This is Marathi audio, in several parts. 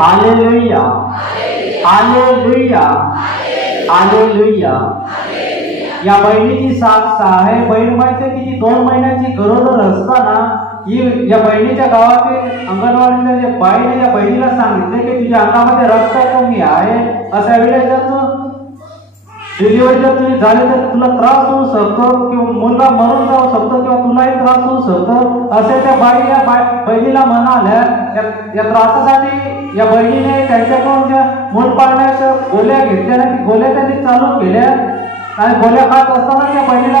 Hallelujah, hallelujah, hallelujah. या बहिणीची साक्ष आहे. बहीण माहिती की ती 2 महिन्याची गरोदर असताना ही या बहिणीच्या गावातील अंगणवाडीच्या जे बाईने या बहिणीला सांगितले की तुझ्या अंगामध्ये रक्त कमी आहे. अशा वेळेस जर तू डिलिव्हरी जर तुझी झाली तर तुला त्रास होऊ शकतो किंवा मुलगा मरून जाऊ शकतो किंवा तुलाही त्रास होऊ शकतो असे त्या बाई या बहिणीला म्हणाल्या. या त्रासासाठी या बहिणीने त्यांच्याकडून ज्या मूल पाळण्याच्या गोळ्या घेतल्या ती गोळ्या त्यांनी चालू केल्या आणि गोळ्या खात असताना त्या बहिणीला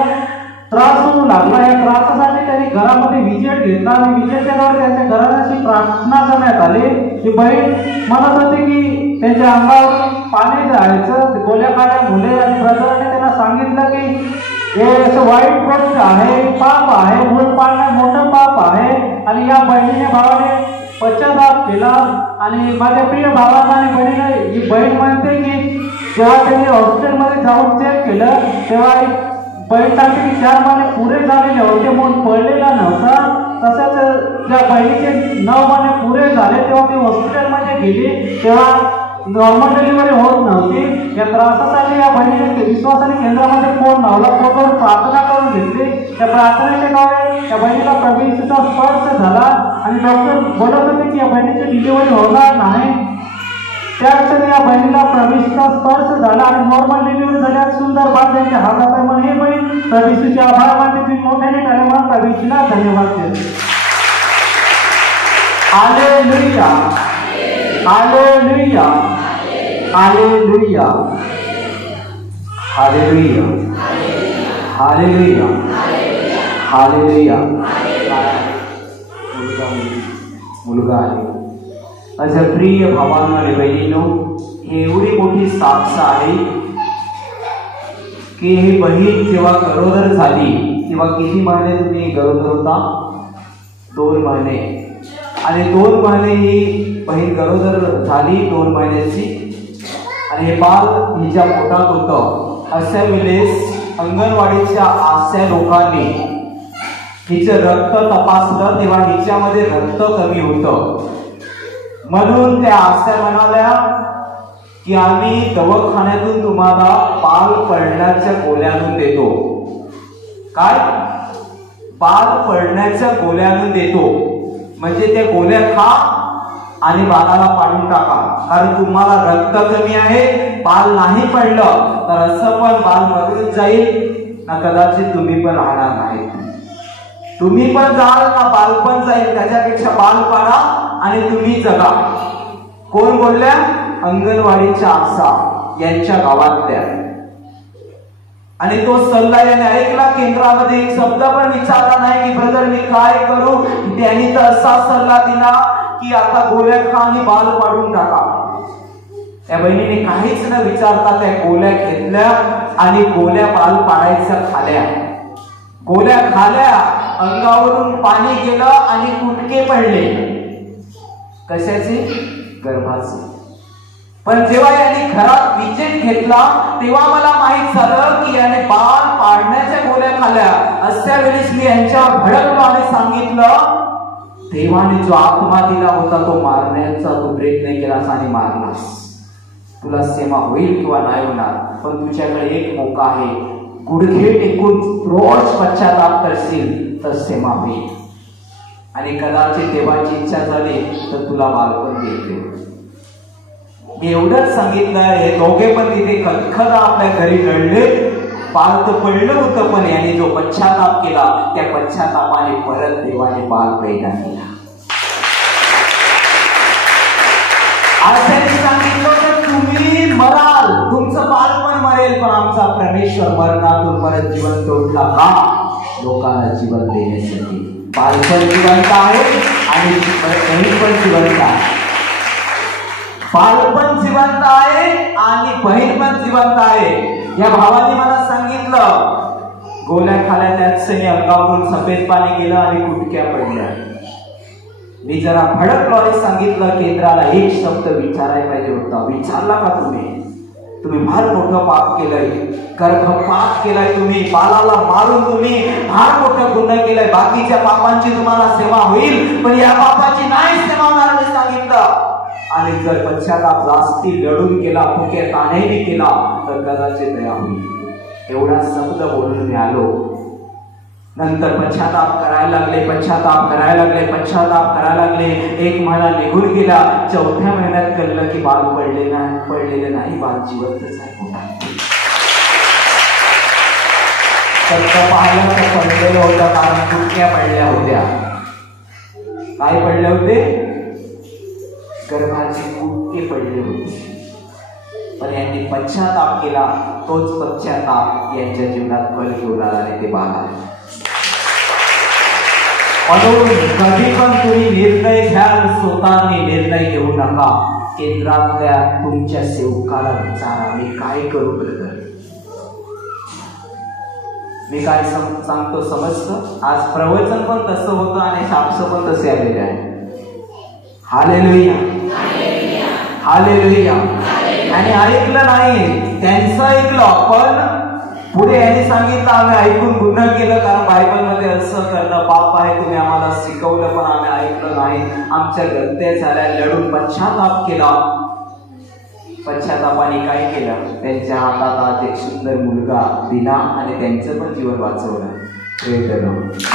त्रास होऊ लागला. या त्रासासाठी त्यांनी घरामध्ये विजेट घेतला आणि विजेटच्या द्वारे त्यांच्या घराची प्रार्थना करण्यात आली. ही बहीण म्हणत होती की त्यांच्या अंगावर पाणी जायचं, गोळ्या खाण्यामुळे आणि ब्रदराने त्यांना सांगितलं की हे असं वाईट गोष्ट आहे, पाप आहे, मूल पाळणं मोठं पाप आहे. आणि या बहिणीने भावाने पश्चाताप केला. आणि माझ्या प्रिय भावांना आणि बहिणीने ही बहीण म्हणते की जेव्हा त्यांनी हॉस्पिटलमध्ये जाऊन चेक केलं तेव्हा बहीण सांगते की 4 महिने पुरे झालेले होते, मूल पडलेला नव्हता. तसंच या बहिणीचे 9 महिने पुरे झाले तेव्हा ती हॉस्पिटलमध्ये गेली तेव्हा नॉर्मल डिलिव्हरी होत नव्हती. या त्रासासाठी या बहिणीने विश्वासाने केंद्रामध्ये फोन लावला, फोनवर प्रार्थना करून घेतली. त्या प्रार्थनेच्या द्वारे या बहिणीला प्रभू येशूचा स्पर्श झाला आणि डॉक्टर बोलत होते की या बहिणीची डिलिव्हरी होणार नाही. त्या क्षणी या बहिणीला प्रभू येशूचा स्पर्श झाला आणि नॉर्मल डिलिव्हरी झाल्यास सुंदर बाळ त्यांच्या हातात आहे. म्हणून हे बहीण प्रभू येशूचे आभार मानते. तुम्ही मोठ्याने टाळ्या म्हणून प्रभू येशूला धन्यवाद देते. Hallelujah, hallelujah, hallelujah, hallelujah, hallelujah, hallelujah. मुलगा आहे. माझ्या प्रिय भावांनो आणि बहिणींनो, ही एवढी मोठी साक्ष आहे की ही बहीण जेव्हा गरोदर झाली तेव्हा किती महिने तुम्ही गरोदर होता? 2 महिने. आणि 2 महिने ही बहीण गरोदर झाली, 2 महिन्याची. आणि हे बाळ हिच्या पोटात होतं. अशा वेळेस अंगणवाडीच्या आशा लोकांनी हिचं रक्त तपासलं तेव्हा हिच्यामध्ये रक्त कमी होतं. म्हणून त्या आशा म्हणाल्या की आम्ही दवाखान्यातून तुम्हाला बाळ पडण्याच्या गोळ्या आणून देतो. काय? बाळ पडण्याच्या गोळ्या आणून देतो. म्हणजे त्या गोळ्या खा आणि बाळाला पाडून टाका, कारण तुम्हाला रक्त कमी आहे. बाळ नाही पडलं तर असं पण बाळ मरून जाईल ना, कदाचित तुम्ही पण राहणार नाही. तुम्ही पण जाल ना, बाळ पण जाईल. त्याच्यापेक्षा बाळ पाडा आणि तुम्ही जगा. कोण बोलल्या? अंगणवाडीच्या आशा यांच्या गावातल्या. आणि तो सल्ला याने ऐकला. केंद्रामध्ये एक शब्द पण विचारला नाही की ब्रदर मी काय करू. त्यांनी तर असा सल्ला दिला की आता गोळ्या खा आणि बाळ पाडून टाका. त्या बहिणीने काहीच न विचारता त्या गोळ्या घेतल्या आणि गोळ्या बाळ पाडायच्या खाल्या. गोळ्या खाल्या, अंगावरून पाणी गेलं आणि कुटके पडले. कशाचे? गर्भाचे. पण जेव्हा यांनी घरात विजेट घेतला तेव्हा मला माहित झालं की याने बाळ पाडण्याच्या गोळ्या खाल्ल्या. अशा वेळेस मी यांच्यावर भडकलो आणि सांगितलं, देवाने जो आत्मा दिला होता तो मारण्याचा तू प्रयत्न केलास आणि मारलास. तुला सेवा होईल किंवा नाही होणार, पण तुझ्याकडे एक मौका आहे. गुडघे टेकून रोज पश्चाताप करशील तर सेवा होईल. आणि कदाचित देवाची इच्छा झाली तर तुला बालपण देईल. मी एवढंच सांगितलं. हे दोघे पण तिथे खदखदा आपल्या घरी रडले. बाळ तर पडलं होतं, पण याने जो पश्चाताप केला त्या पश्चातापाने परत देवाने बाळ पैदा केला. आज त्यांनी सांगितलं तर तुम्ही मराल, तुमचं बाळ पण मरेल, पण आमचा परमेश्वर मरणातून परत जिवंत उठला का? लोकांना जीवन देण्यासाठी. बाळ पण जिवंत आहे आणि बहीण पण जिवंत आहे. बाळ पण जिवंत आहे आणि बहीण पण जिवंत आहे. या भावाने मला सांगितलं, गोळ्या खाल्या त्याच क्षणी अंगावरून सफेद पाणी गेलं आणि गुटक्या पडल्या. मी जरा भडकलो आणि सांगितलं, केंद्राला एक शब्द विचारायला पाहिजे होता. विचारला का तुम्ही? तुम्ही फार मोठं पाप केलंय, गर्भपात केलाय तुम्ही, बाळाला मारून तुम्ही फार मोठं गुन्हा केलाय. बाकीच्या पापांची तुम्हाला सेवा होईल पण या पापाची नाही सेवा होणार. सांगितलं सांगितलं आणि जर पश्चाताप जास्ती लढून केला, फुके ताणेही केला तर कदाचित दया होईल. एवढा शब्द बोलून मी आलो. नंतर पश्चाताप करायला लागले, पश्चाताप करायला लागले, पश्चाताप करायला लागले. 1 महिना निघून गेला. 4थ्या महिन्यात कळलं की बाळ पडलेलं नाही, बाळ जिवंतच आहे पोटात. तर पाहिलं तर पडलेलं होतं, कारण फुटक्या पडल्या होत्या. काय पडले होते? गर्भाचे फुटके पडले होते. पण यांनी पश्चाताप केला. तोच पश्चाताप यांच्या जीवनात फल घेऊन आला आणि ते बाळ आले. म्हणून कधी पण तुम्ही निर्णय घ्याल, स्वतःने निर्णय घेऊ नका. केंद्रातल्या तुमच्या सेवकाला विचारा, मी काय करू ब्रदर? मी काय सांगतो समजतं? आज प्रवचन पण तसं होतं आणि साक्ष पण तसे आलेले आहे. Hallelujah, hallelujah. आणि ऐकलं नाही, त्यांचं ऐकलं, पण पुढे यांनी सांगितलं आम्ही ऐकून गुन्हा केलं, कारण बायबलमध्ये असं करणं पाप आहे, तुम्ही आम्हाला शिकवलं पण आम्ही ऐकलं नाही. आमच्या गलत्या झाल्या, लढून पश्चाताप केला. पश्चातापाने काय केलं? त्यांच्या हातात आज एक सुंदर मुलगा दिला आणि त्यांचं पण जीवन वाचवलं. धन्यवाद.